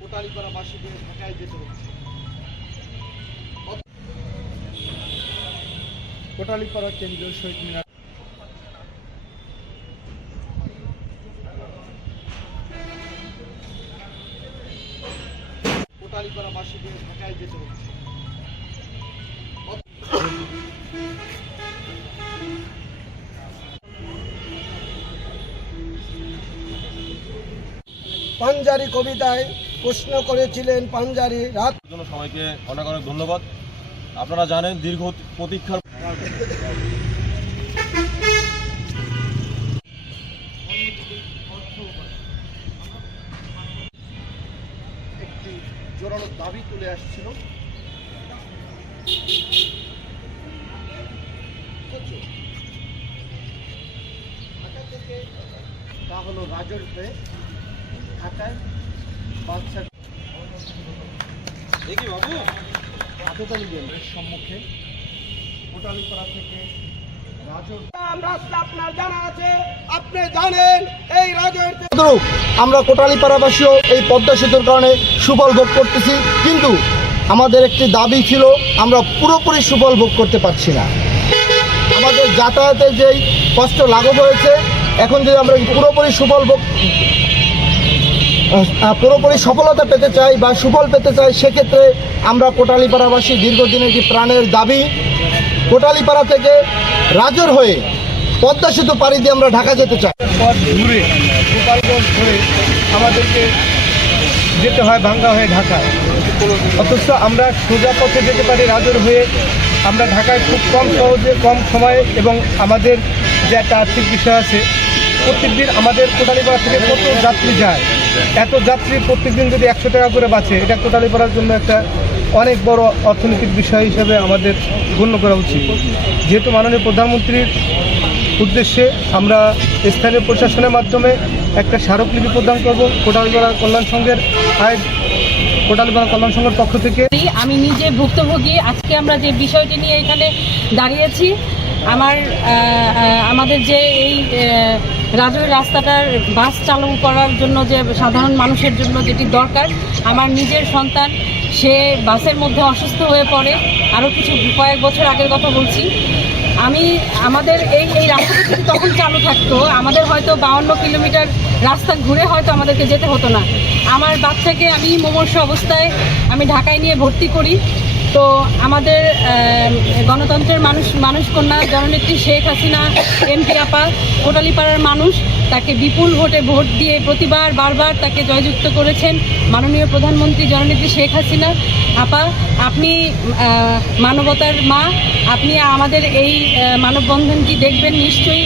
কোটালীপাড়াবাসীকে ঢাকায় যেতে হচ্ছে। কোটালীপাড়া কেন্দ্রীয় শহীদ মিনার কোটালীপাড়াবাসীকে ঢাকায় যেতে হচ্ছে। পাঞ্জারি কবিতায় প্রশ্ন করেছিলেন পাঞ্জারি রাত জন্য সবাইকে অনেক অনেক ধন্যবাদ। আপনারা জানেন দীর্ঘ প্রতীক্ষার একটি জোরালো দাবি তুলে আসছিল। তা হলো রাজর দেখি বাবু। কেন্দ্রের সম্মুখে কোটালীপাড়া থেকে আছে আপনি জানেন এই আমরা কোটালীপাড়াবাসীও এই পদ্মা সেতুর কারণে সুফল ভোগ করতেছি কিন্তু আমাদের একটি দাবি ছিল আমরা পুরোপুরি সুফল ভোগ করতে পারছি না। আমাদের যাতায়াতে যেই কষ্ট লাঘব হয়েছে এখন যদি আমরা পুরোপুরি সুফল ভোগ পুরোপুরি সফলতা পেতে চাই বা সুফল পেতে চাই, সেক্ষেত্রে আমরা কোটালীপাড়াবাসী দীর্ঘদিনের একটি প্রাণের দাবি। কোটালীপাড়া থেকে রাজর হয়ে পদ্মা সেতু পাড়ি দিয়ে আমরা ঢাকা যেতে চাই। ঘুরে, গোপালগঞ্জ আমাদেরকে যেতে হয় ভাঙ্গা হয়ে ঢাকায়। অথচ আমরা সোজা পথে যেতে পারি রাজর হয়ে। আমরা ঢাকায় খুব কম সহজে, কম সময়ে এবং আমাদের যে একটা আর্থিক বিষয় আছে প্রত্যেকদিন আমাদের কোটালীপাড়া থেকে কত যাত্রী যায়? এত যাত্রী প্রত্যেকদিন যদি একশো টাকা করে বাঁচে, এটা কোটালীপাড়ার জন্য একটা অনেক বড় অর্থনৈতিক বিষয় হিসেবে আমাদের গণ্য করা উচিত। যেহেতু মাননীয় প্রধানমন্ত্রীর উদ্দেশ্যে আমরা স্থানীয় প্রশাসনের মাধ্যমে একটা স্মারকলিপি প্রদান করব কোটালপাড়া কল্যাণ সংঘের আয়, কোটালপাড়া কল্যাণ সংঘের পক্ষ থেকে। আমি নিজে ভুক্তভোগী, আজকে আমরা যে বিষয়টি নিয়ে এখানে দাঁড়িয়েছি, আমার আমাদের যে এই রাজৈর রাস্তাটার বাস চালু করার জন্য যে সাধারণ মানুষের জন্য যেটি দরকার, আমার নিজের সন্তান, সে বাসের মধ্যে অসুস্থ হয়ে পড়ে। আরও কিছু কয়েক বছর আগের কথা বলছি। আমি, আমাদের এই এই রাস্তাটা তখন চালু থাকতো, আমাদের হয়তো বাউন্ন কিলোমিটার রাস্তা ঘুরে হয়তো আমাদেরকে যেতে হতো না। আমার বাচ্চাকে আমি মোমর্ষ অবস্থায় আমি ঢাকায় নিয়ে ভর্তি করি। তো আমাদের গণতন্ত্রের মানুষ মানুষ কন্যা জননেত্রী শেখ হাসিনা, এমপি আপা কোটালীপাড়ার মানুষ, তাকে বিপুল ভোটে ভোট দিয়ে প্রতিবার, বারবার তাকে জয়যুক্ত করেছেন মাননীয় প্রধানমন্ত্রী জননেত্রী শেখ হাসিনা। আপা, আপনি মানবতার মা, আপনি আমাদের এই মানববন্ধনটি দেখবেন নিশ্চয়ই।